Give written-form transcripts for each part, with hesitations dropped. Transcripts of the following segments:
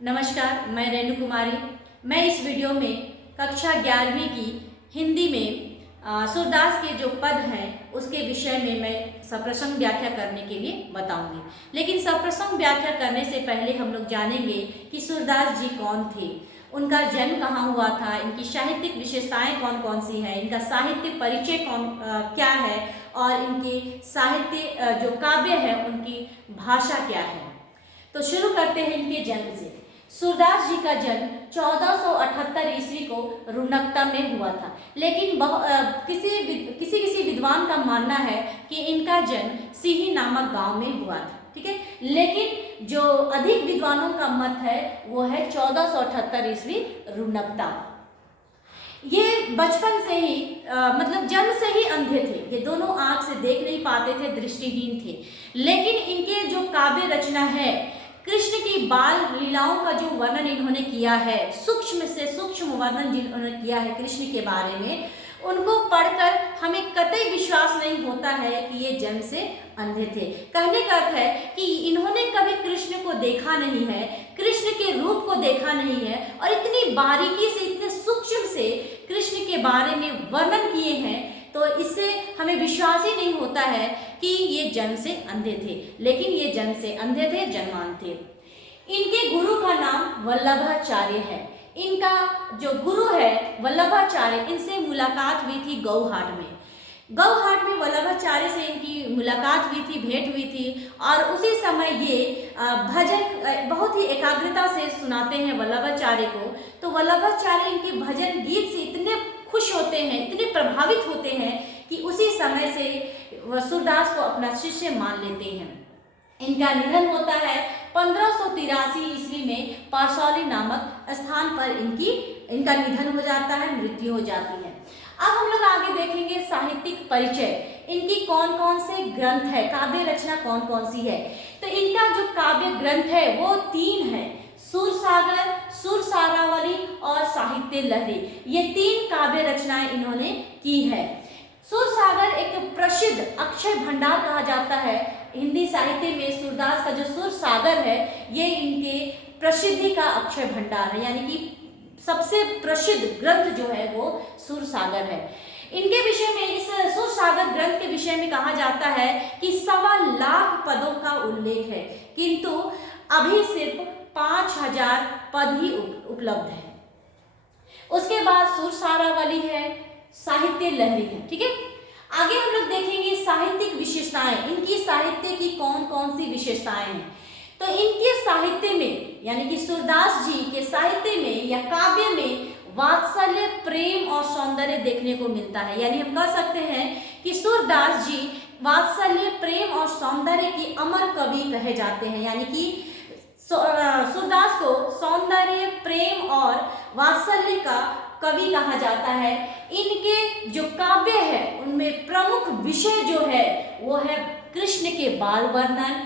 नमस्कार, मैं रेणु कुमारी। मैं इस वीडियो में कक्षा 11वीं की हिंदी में सूरदास के जो पद हैं उसके विषय में मैं सप्रसंग व्याख्या करने के लिए बताऊंगी। लेकिन सप्रसंग व्याख्या करने से पहले हम लोग जानेंगे कि सूरदास जी कौन थे, उनका जन्म कहाँ हुआ था, इनकी साहित्यिक विशेषताएं कौन कौन सी हैं, इनका साहित्य परिचय क्या है और इनके साहित्य जो काव्य है उनकी भाषा क्या है। तो शुरू करते हैं इनके जन्म से। सूरदास जी का जन्म 1478 ईस्वी को रुनकता में हुआ था, लेकिन किसी विद्वान का मानना है कि इनका जन्म सिही नामक गांव में हुआ था। ठीक है, लेकिन जो अधिक विद्वानों का मत है वो है 1478 ईस्वी रुनकता। ये बचपन से ही मतलब जन्म से ही अंधे थे, ये दोनों आंख से देख नहीं पाते थे, दृष्टिहीन थे। लेकिन इनके जो काव्य रचना है, कृष्ण की बाल लीलाओं का जो वर्णन इन्होंने किया है, सूक्ष्म से सूक्ष्म वर्णन जिन्होंने किया है कृष्ण के बारे में, उनको पढ़कर हमें कतई विश्वास नहीं होता है कि ये जन्म से अंधे थे। कहने का अर्थ है कि इन्होंने कभी कृष्ण को देखा नहीं है, कृष्ण के रूप को देखा नहीं है और इतनी बारीकी से, इतने सूक्ष्म से कृष्ण के बारे में वर्णन किए हैं, तो इससे हमें विश्वास ही नहीं होता है कि ये जन्म से अंधे थे। लेकिन ये जन्म से अंधे थे, जन्मान थे। इनके गुरु का नाम वल्लभाचार्य है। इनका जो गुरु है वल्लभाचार्य, इनसे मुलाकात हुई थी गौहाट में। गौहाट में वल्लभाचार्य से इनकी मुलाकात हुई थी, भेंट हुई थी और उसी समय ये भजन बहुत ही एकाग्रता से सुनाते हैं वल्लभाचार्य को। तो वल्लभाचार्य इनके भजन गीत से इतने खुश होते हैं, इतने प्रभावित होते हैं कि उसी समय से सूरदास को अपना शिष्य मान लेते हैं। इनका निधन होता है 1583 ईस्वी में पारसौली नामक स्थान पर इनका निधन हो जाता है, मृत्यु हो जाती है। अब हम लोग आगे देखेंगे साहित्यिक परिचय, इनकी कौन कौन से ग्रंथ है, काव्य रचना कौन कौन सी है। तो इनका जो काव्य ग्रंथ है वो 3 है, सूरसागर, सुरसारावली और साहित्य लहरी। ये 3 काव्य रचनाएं इन्होंने की है। सुरसागर एक प्रसिद्ध अक्षय भंडार कहा जाता है हिंदी साहित्य में। सूरदास का जो सुरसागर है ये इनके प्रसिद्धि का अक्षय भंडार है, यानी कि सबसे प्रसिद्ध ग्रंथ जो है वो सुरसागर है। इनके विषय में, इस सुरसागर ग्रंथ के विषय में कहा जाता है कि 1.25 लाख पदों का उल्लेख है, किंतु अभी सिर्फ 5000 पद ही उपलब्ध है। उसके बाद सुरसारावली है, साहित्य लहरी है। ठीक है, आगे हम लोग देखेंगे साहित्यिक विशेषताएं, इनकी साहित्य की कौन कौन सी विशेषताएं हैं। तो इनके साहित्य में, यानी कि सूरदास जी के साहित्य में या काव्य में वात्सल्य, प्रेम और सौंदर्य देखने को मिलता है। यानी हम कह सकते हैं कि सूरदास जी वात्सल्य, प्रेम और सौंदर्य की अमर कवि कहे जाते हैं। यानी कि सूरदास को सौंदर्य, प्रेम और वात्सल्य का कवि कहा जाता है। इनके जो काव्य है उनमें प्रमुख विषय जो है वो है कृष्ण के बाल वर्णन,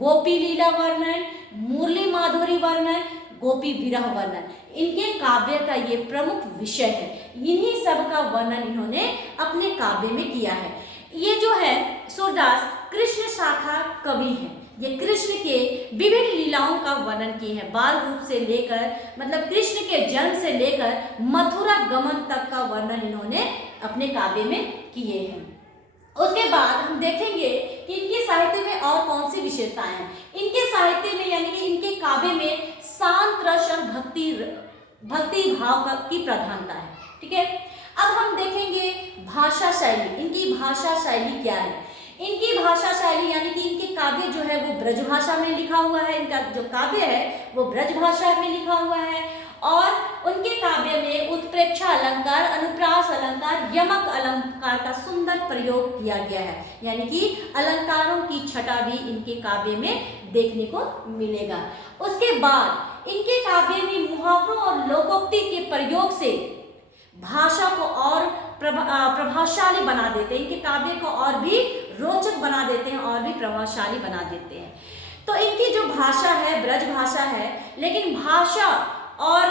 गोपी लीला वर्णन, मुरली माधुरी वर्णन, गोपी विरह वर्णन। इनके काव्य का ये प्रमुख विषय है। इन्हीं सब का वर्णन इन्होंने अपने काव्य में किया है। ये जो है सूरदास कृष्ण शाखा कवि है। ये कृष्ण के विभिन्न लीलाओं का वर्णन किए हैं, बाल रूप से लेकर, मतलब कृष्ण के जन्म से लेकर मथुरा गमन तक का वर्णन इन्होंने अपने काव्य में किए हैं। उसके बाद हम देखेंगे कि इनके साहित्य में और कौन सी विशेषताएं हैं। इनके साहित्य में, यानी कि इनके काव्य में शांत रस और भक्ति भाव की प्रधानता है। ठीक है, अब हम देखेंगे भाषा शैली। इनकी भाषा शैली क्या है। इनकी भाषा शैली, यानी कि इनके काव्य जो है वो ब्रजभाषा में लिखा हुआ है। इनका जो काव्य है वो ब्रजभाषा में लिखा हुआ है और उनके काव्य में उत्प्रेक्षा अलंकार, अनुप्रास अलंकार, यमक अलंकार का सुंदर प्रयोग किया गया है। यानी कि अलंकारों की छटा भी इनके काव्य में देखने को मिलेगा। उसके बाद इनके काव्य में मुहावरों और लोकोक्ति के प्रयोग से भाषा को और प्रभावशाली बना देते हैं। इनके काव्य को और भी रोचक बना देते हैं और भी प्रभावशाली बना देते हैं। तो इनकी जो भाषा है ब्रज भाषा है, लेकिन भाषा और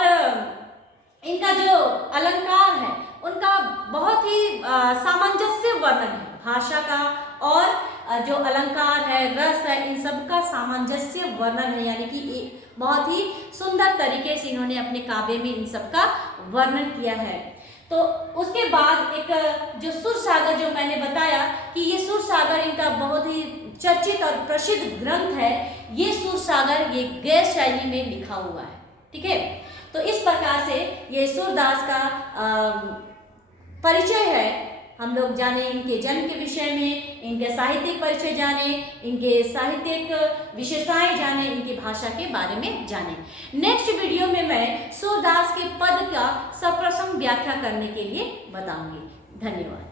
इनका जो अलंकार है उनका बहुत ही सामंजस्य वर्णन है। भाषा का और जो अलंकार है, रस है, इन सब का सामंजस्य वर्णन है, यानी कि बहुत ही सुंदर तरीके से इन्होंने अपने काव्य में इन सब का वर्णन किया है। तो उसके बाद एक जो सुर सागर जो मैंने बताया कि ये सुर सागर इनका बहुत ही चर्चित और प्रसिद्ध ग्रंथ है। ये सुर सागर ये गैर शैली में लिखा हुआ है, ठीक है। तो इस प्रकार से ये सूरदास का परिचय है। हम लोग जाने इनके जन्म के विषय में, इनके साहित्यिक परिचय जाने, इनके साहित्यिक विशेषताएं जाने, इनकी भाषा के बारे में जाने। नेक्स्ट वीडियो में मैं सूरदास के पद का सप्रसंग व्याख्या करने के लिए बताऊंगी। धन्यवाद।